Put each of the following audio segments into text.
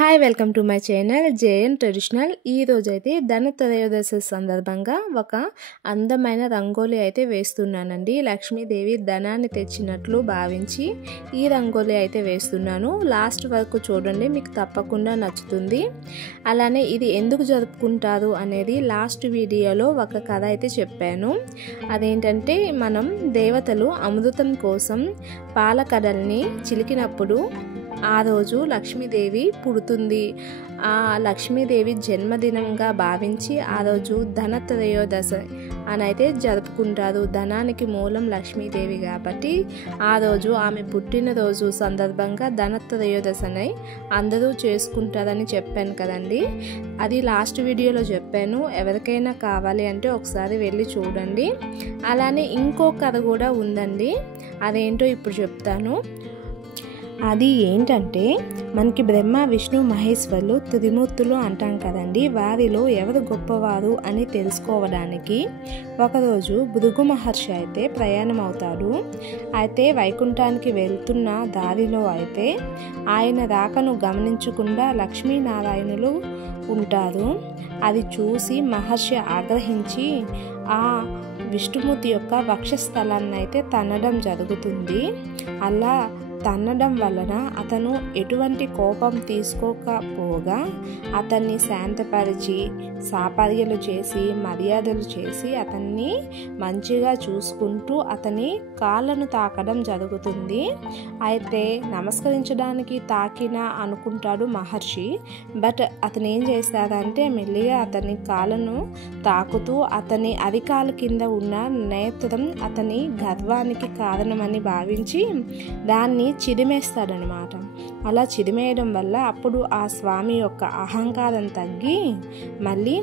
Hi welcome to my channel JN traditional. ఈరోజైతే ధనత్రయోదశి సందర్భంగా ఒక అందమైన రంగోలీ అయితే వేస్తున్నానండి. లక్ష్మీదేవి ధనాన్ని తెచ్చినట్లు భావించి ఈ రంగోలీ అయితే వేస్తున్నాను. లాస్ట్ వరకు చూడండి, మీకు తప్పకుండా నచ్చుతుంది. అలానే ఇది ఎందుకు జరుపుకుంటారు అనేది లాస్ట్ వీడియోలో ఒక కథ అయితే చెప్పాను. అదేంటంటే, మనం దేవతలు అమృతం కోసం పాలకడల్ని చిలికినప్పుడు ఆ రోజు లక్ష్మీదేవి పుడుతుంది. ఆ లక్ష్మీదేవి జన్మదినంగా భావించి ఆ రోజు ధనత్రయోదశి అని అయితే జరుపుకుంటారు. ధనానికి మూలం లక్ష్మీదేవి కాబట్టి ఆ రోజు ఆమె పుట్టినరోజు సందర్భంగా ధనత్రయోదశి అని అందరూ చేసుకుంటారని చెప్పాను కదండి. అది లాస్ట్ వీడియోలో చెప్పాను. ఎవరికైనా కావాలి అంటే ఒకసారి వెళ్ళి చూడండి. అలానే ఇంకో కథ కూడా ఉందండి, అదేంటో ఇప్పుడు చెప్తాను. అది ఏంటంటే, మనకి బ్రహ్మ విష్ణు మహేశ్వరులు త్రిమూర్తులు అంటాం కదండి. వారిలో ఎవరు గొప్పవారు అని తెలుసుకోవడానికి ఒకరోజు భృగు మహర్షి అయితే ప్రయాణం అవుతాడు. అయితే వైకుంఠానికి వెళ్తున్న దారిలో అయితే ఆయన రాకను గమనించకుండా లక్ష్మీనారాయణులు ఉంటారు. అది చూసి మహర్షి ఆగ్రహించి ఆ విష్ణుమూర్తి యొక్క వక్షస్థలాన్ని అయితే తన్నడం జరుగుతుంది. అలా తన్నడం వలన అతను ఎటువంటి కోపం తీసుకోకపోగా అతన్ని శాంతపరిచి సాపర్యలు చేసి మర్యాదలు చేసి అతన్ని మంచిగా చూసుకుంటూ అతని కాళ్ళను తాకడం జరుగుతుంది. అయితే నమస్కరించడానికి తాకిన అనుకుంటాడు మహర్షి. బట్ అతను ఏం చేస్తాడంటే, మెల్లిగా అతని కాళ్ళను తాకుతూ అతని అరికాల కింద ఉన్న నేత్రం అతని గర్వానికి కారణమని భావించి దాన్ని చిదిమేస్తాడనమాట. అలా చిదిమేయడం వల్ల అప్పుడు ఆ స్వామి యొక్క అహంకారం తగ్గి మళ్ళీ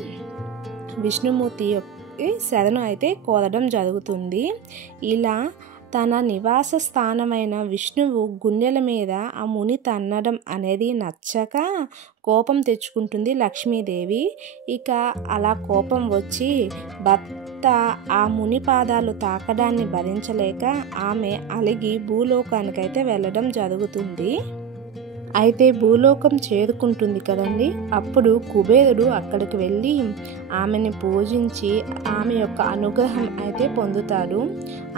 విష్ణుమూర్తి యొక్క శరణు అయితే కోరడం జరుగుతుంది. ఇలా తన నివాస స్థానమైన విష్ణువు గుండెల మీద ఆ ముని తన్నడం అనేది నచ్చక కోపం తెచ్చుకుంటుంది లక్ష్మీదేవి. ఇక అలా కోపం వచ్చి భర్త ఆ ముని పాదాలు తాకడాన్ని భరించలేక ఆమె అలిగి భూలోకానికైతే వెళ్ళడం జరుగుతుంది. అయితే భూలోకం చేరుకుంటుంది కదండి. అప్పుడు కుబేరుడు అక్కడికి వెళ్ళి ఆమెని పూజించి ఆమె యొక్క అనుగ్రహం అయితే పొందుతాడు.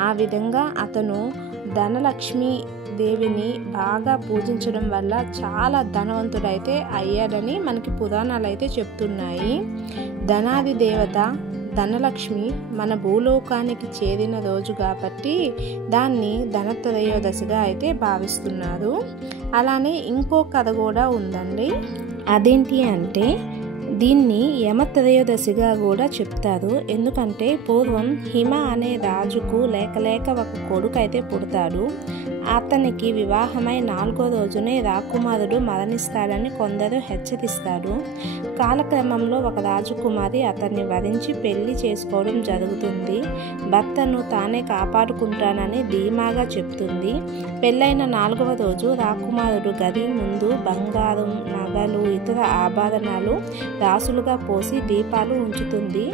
ఆ విధంగా అతను ధనలక్ష్మి దేవిని బాగా పూజించడం వల్ల చాలా ధనవంతుడైతే అయ్యాడని మనకి పురాణాలు అయితే చెప్తున్నాయి. ధనాది దేవత ధనలక్ష్మి మన భూలోకానికి చేరిన రోజు కాబట్టి దాన్ని ధనత్రయోదశిగా అయితే భావిస్తున్నారు. అలానే ఇంకో కథ కూడా ఉందండి. అదేంటి అంటే, దీన్ని యమత్రయోదశిగా కూడా చెప్తారు. ఎందుకంటే పూర్వం హిమ అనే రాజుకు లేక ఒక కొడుకు అయితే పుడతాడు. అతనికి వివాహమై 4వ రోజునే రాకుమారుడు మరణిస్తాడని కొందరు హెచ్చరిస్తారు. కాలక్రమంలో ఒక రాజకుమారి అతన్ని వరించి పెళ్లి చేసుకోవడం జరుగుతుంది. భర్తను తానే కాపాడుకుంటానని ధీమాగా చెప్తుంది. పెళ్ళైన 4వ రోజు రాకుమారుడు గది ముందు బంగారం, నగలు, ఇతర ఆభరణాలు రాసులుగా పోసి దీపాలు ఉంచుతుంది.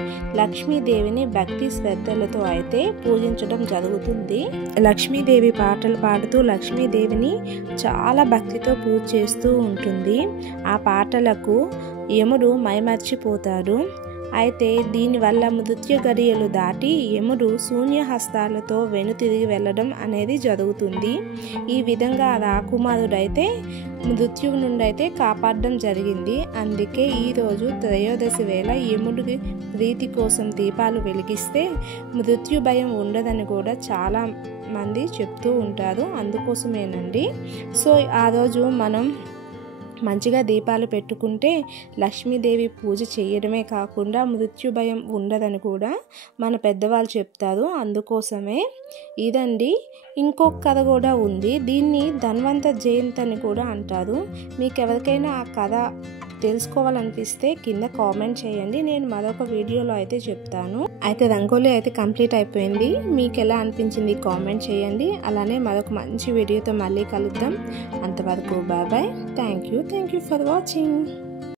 లక్ష్మీదేవిని భక్తి శ్రద్ధలతో అయితే పూజించడం జరుగుతుంది. లక్ష్మీదేవి పాటలు పాడుతూ లక్ష్మీదేవిని చాలా భక్తితో పూజ చేస్తూ ఉంటుంది. ఆ పాటలకు యముడు మైమర్చిపోతాడు. అయితే దీనివల్ల మృత్యు గడియలు దాటి యముడు శూన్యహస్తాలతో వెనుతిరిగి వెళ్ళడం అనేది జరుగుతుంది. ఈ విధంగా రాకుమారుడైతే మృత్యువు నుండి అయితే కాపాడడం జరిగింది. అందుకే ఈరోజు త్రయోదశి వేళ యముడికి ప్రీతి కోసం దీపాలు వెలిగిస్తే మృత్యు భయం ఉండదని కూడా చాలా మంది చెప్తూ ఉంటారు. అందుకోసమేనండి. సో ఆ రోజు మనం మంచిగా దీపాలు పెట్టుకుంటే లక్ష్మీదేవి పూజ చేయడమే కాకుండా మృత్యు భయం ఉండదని కూడా మన పెద్దవాళ్ళు చెప్తారు. అందుకోసమే ఇదండి. ఇంకొక కథ కూడా ఉంది. దీన్ని ధన్వంత జయంతి అని కూడా అంటారు. మీకు ఎవరికైనా ఆ కథ తెలుసుకోవాలనిపిస్తే కింద కామెంట్ చేయండి, నేను మరొక వీడియోలో అయితే చెప్తాను. అయితే రంగోలీ అయితే కంప్లీట్ అయిపోయింది. మీకు ఎలా అనిపించింది కామెంట్ చేయండి. అలానే మరొక మంచి వీడియోతో మళ్ళీ కలుద్దాం. అంతవరకు bye bye. Thank you for watching.